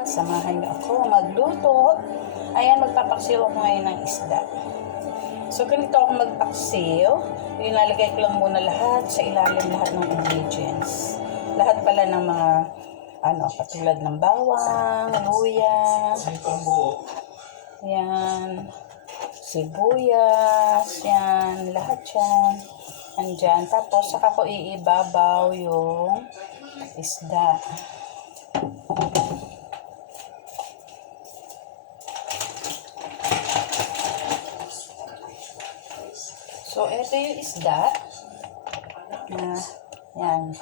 Samahan niyo ako magluto. Ayan, magpapaksiw ako ngayon ng isda. So, ganito ako magpaksiw. Ilalagay ko lang muna lahat sa ilalim, lahat ng ingredients. Lahat pala ng mga, katulad ng bawang, luya. Yan. Sibuyas. Yan. Lahat yan. Andyan. Tapos, saka ko iibabaw yung isda. So, ito yung isda na, yan,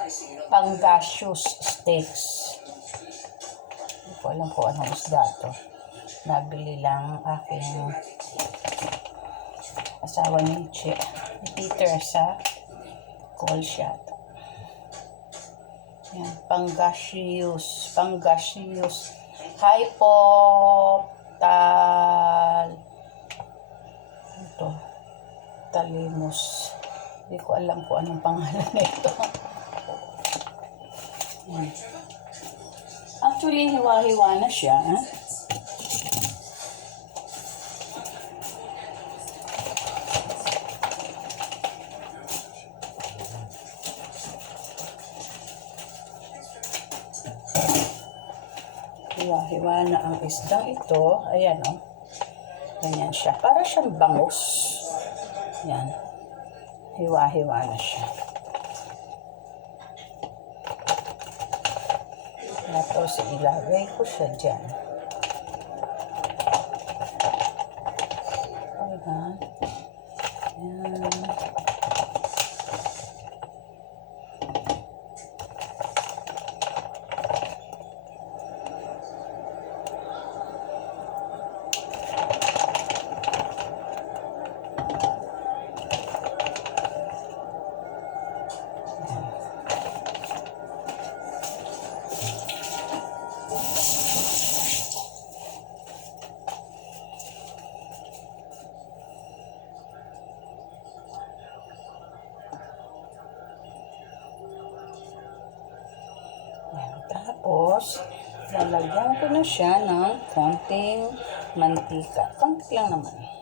pangasius steaks. Hindi ko alam kung anong isda to. Nabili lang aking asawa ni Peter sa call shop. Yan, pangasius. Talimus. Hindi ko alam kung anong pangalan nito. Actually, hiwa-hiwa na siya. Hiwa-hiwa na ang isdang ito. Ayan, oh. Ganyan siya. Para siyang bangus. Yan. Hiwa-hiwa na siya. Tapos ilagay ko siya dyan. Ayan. Yan. Tapos, lalagyan ko na siya ng konting mantika. Konti lang naman.